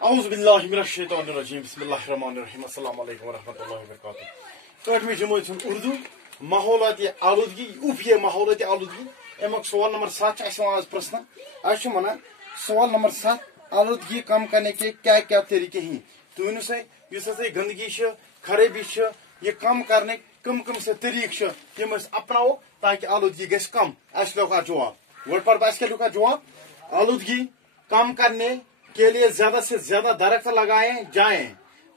اعوذ باللہ من الشیطان الرجیم بسم اللہ الرحمن الرحیم السلام علیکم ورحمۃ اللہ وبرکاتہ 8ویں جماعت اردو ماحولیاتی آلودگی اوپیے ماحولیاتی آلودگی امیک سوال نمبر 7 آج پرسن اچھا ونان سوال نمبر 7 آلودگی کم کرنے کے کیا کیا طریقے ہیں تو ونو سا یس ہسا گندگی خرابی یہ کم کرنے کم کم سے طریقہ یم اپناو تاکہ آلودگی گژھِ کم اس لوگ جواب گوڈ پر اس کے لوگ جواب آلودگی کم کرنے کے لیے زیادہ سے زیادہ درخت لگائیں جائیں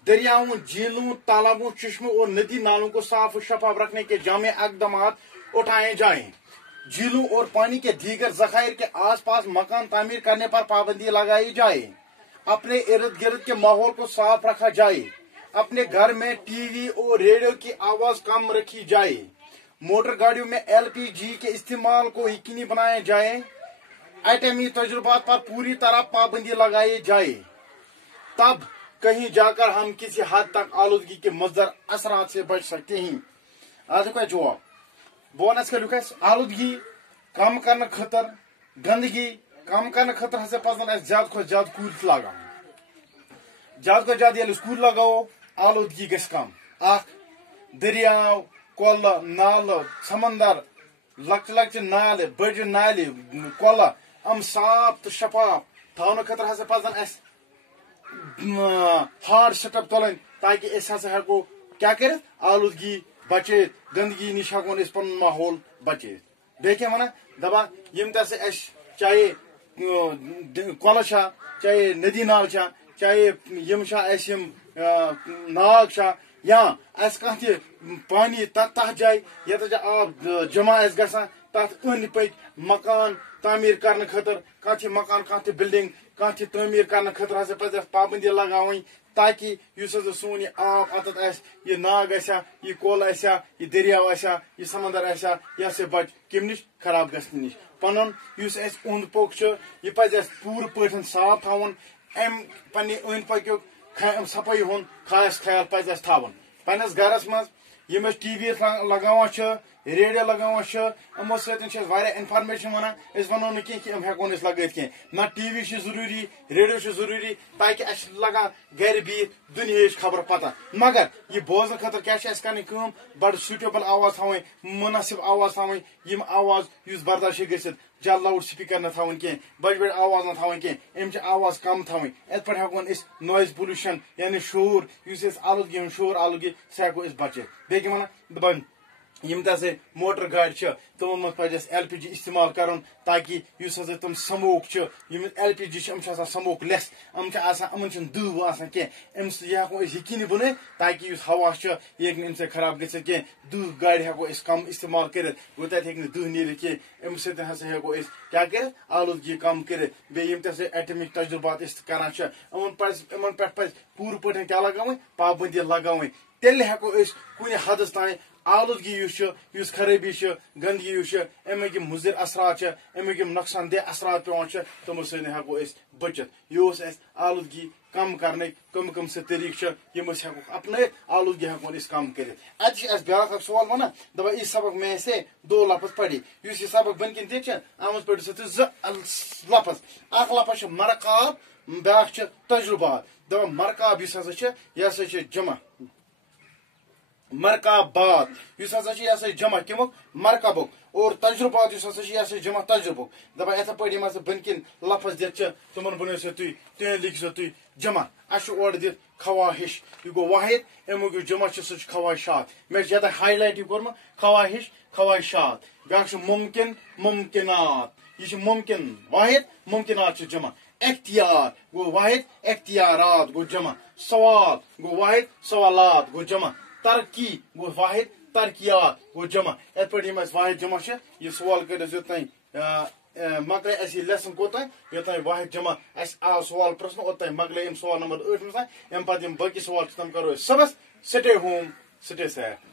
دریاؤں جھیلوں تالابوں چشموں اور ندی نالوں کو صاف و شفاف رکھنے کے جامع اقدامات اٹھائے جائیں جھیلوں اور پانی کے دیگر ذخائر کے آس پاس مکان تعمیر کرنے پر پابندی لگائی جائے اپنے ارد گرد کے ماحول کو صاف رکھا جائے اپنے گھر میں ٹی وی اور ریڈیو کی آواز کم رکھی جائے موٹر گاڑیوں میں LPG کے استعمال کو یقینی بنایا جائے ایٹمی تجربات پر پوری طرح پابندی لگائی جائے تب کہیں جا کر ہم کسی حد تک آلودگی کے مضر اثرات سے بچ سکتے ہیں آج کا جواب بونس کا لکھا آلودگی کم کرنے خطر گندگی کم کرنے خطر ہسا پزن زیادہ کھت زیادہ کل لاگان زیادہ کھت زیادہ یل کل لگاو آلودگی گژھِ کم اخ دریاو کۄلہٕ نالہٕ سمندر لکچہ لکچہ نالہ بڑ نالہ کۄلہٕ ام صاف تو شفاف تھاونہٕ خٲطرٕ ہسا پزن اس ہارڈ سٹپ تلن تاکہ اس ہسا ہیکو کیا کرت آلودگی بچت گندگی نش ہیکون اس پن ماحول بچت بیٚیہِ کیاہ ونان دپان یم تہ اس چاہے کۄلہٕ چھا چاہے ندی نال چھا چاہے یم چھا اس یم ناگ چھا یا اس کانٛہہ تہِ پانی تتھ جایہِ یتھ آب جمع آسہِ گژھان تتھ أنٛدۍ پٔکۍ مکان تعمیر کرنے خاطر کانٛہہ تہِ مکان کانٛہہ تہِ بلڈنگ کانٛہہ تہِ تعمیر کرنے خاطر ہسا پزِ اتھ پابندی لگاوٕنۍ تاکہ یس ہسا سون یہ آب اتتھ آسہِ یہ ناگ آسیا یہ کۄل آسیا یہ دریاو آسیا یہ سمندر آسیا یہ ہسا بچ کم نش خراب گژھنہٕ نش پنن یس اس اوٚنٛد پوٚک چھُ یہ پزِ اسہِ پوٗرٕ پٲٹھۍ صاف تھاوُن ام پننہِ أنٛدۍ پٔکیُک صفٲیی ہُنٛد خاص خیال پزِ اسہِ تھاوُن پننس گرس منٛز یم أسۍ ٹی وی لگاوان چھِ ریڈیو لگاوان چھِ یِمو سۭتۍ چھِ أسۍ واریاہ انفارمیشن ونان أسۍ ونو نہٕ کینٛہہ کہ یِم ہیکون أسۍ لگٲیِتھ کینٛہہ نہ ٹی وی چھُ ضروٗری ریڈیو چھُ ضروٗری تاکہ اسہِ چھِ لگان گرِ بِہِتھ دُنیہٕچ خبر پتہ مگر یہ بوزنہٕ خٲطرٕ کیاہ چھِ اسہِ کرٕنۍ کٲم بڑٕ سیوٗٹیبل آواز تھاوٕنۍ مُنٲسِب آواز تھاوٕنۍ یم آواز یُس برداشت چھِ گٔژھِتھ زیادٕ لاوُڈ سپیکر نہ تھاوٕنۍ کینٛہہ بٔڑ بٔڑ آواز نہ تھاوٕنۍ کینٛہہ امچہِ آواز کم تھاوٕنۍ یتھ پٲٹھۍ ہیکون أسۍ نویز پولوشن یعنی شور یُس أسۍ آلودگی ہُنٛد شور آلودگی سُہ ہیکو أسۍ بچٲیِتھ بیٚیہِ کیاہ ونان دپان یم تہ موٹر گاڑِ چھِ تمن منٛز پزِ اسہِ LPG استعمال کرُن تاکہ یُس ہسا تم سموک چھِ یم LPG چھِ یِم چھِ آسان سموک لیس یِم چھِ آسان یِمن چھُنہٕ دٕہ آسان کینٛہہ امہِ سۭتۍ یہِ ہیکو أسۍ یقیٖنی بنٲیِتھ تاکہ یُس ہوا چھُ یہِ ہیٚکہِ نہٕ امہِ سۭتۍ خراب گٔژھِتھ کینٛہہ دٕہ گاڑِ ہیکو أسۍ کم استعمال کٔرِتھ گوٚو تتہِ ہیٚکہِ نہٕ دٕہ نیٖرِتھ کینٛہہ امہِ سۭتۍ ہسا ہیکو أسۍ کیاہ کٔرِتھ آلودگی کم کٔرِتھ بیٚیہِ یم تہِ ہسا ایٹمک تجربات أسۍ کران چھِ یِمن پٮ۪ٹھ پزِ پوٗرٕ پٲٹھۍ کیاہ لگاوٕنۍ پابندی لگاوٕنۍ تیٚلہِ ہیکو أسۍ کُنہِ حدس تانۍ آلودگی یُس خرٲبی گندگی یُس امیک یم مضر اثرات امیک یم نقصان دہ اثرات پیوان تمو سۭتۍ ہیکو أسۍ بچت یہ اوس اسہِ آلودگی کم کرنٕکۍ کم سے طریقہٕ یم أسۍ ہیکو اپنٲیِتھ آلودگی ہیکون أسۍ کم کٔرِتھ اتہِ چھِ اسہِ بیاکھ اکھ سوال ونان دپان یہ سبق میں سے 2 لفظ پڑھی یُس یہ سبق بن کن تہِ اتھ پٲٹھۍ سا تُہۍ 2 لفظ اکھ لفظ چھُ مرکاب بیاکھ چھُ تجربات دپان مرکاب یُس ہسا چھُ یہِ ہسا چھُ جمع مرکبات یُس ہسا چھُ یہِ ہسا جمع کمیُک مرکبُک اور تجربات یُس ہسا چھُ یہِ ہسا جمع تجربُک دپان یِتھے پٲٹھۍ یِم ہسا بٔنۍ کِنۍ لفظ دِتھ چھِ تِمن بنٲیِو سا تُہۍ لیکھِو سا تُہۍ جمع اسہِ چھُ اورٕ دِتھ خواہش یہِ گوٚو واحد امیُک یُس جمع چھُ سُہ چھُ خواہشات مےٚ چھُ یتھ ہاے لایٹ یہِ کوٚرمُت خواہش خواہشات بیاکھ چھُ ممکن ممکنات یہِ چھُ ممکن واحد ممکنات چھُ جمع اختیار گوٚو واحد اختیارات گوٚو جمع سوال گوٚو واحد سوالات گوٚو جمع ترقی گوٚو واحد ترقیات گوٚو جمع یتھ پٲٹھۍ یِم اسہِ واحد جمع چھِ یہِ سوال کٔرِو یوٚتانۍ مکلے اسہِ یہِ لیسن کوٚتانۍ یوٚتانۍ واحد جمع اسہِ آو سوال پرژھنہٕ اوٚتانۍ مکلے یِم سوال نمبر 8 امہِ پتہٕ یِم باقٕے سوال چھِ تِم کرو أسۍ صبحس سٹے ہوم سٹے سیف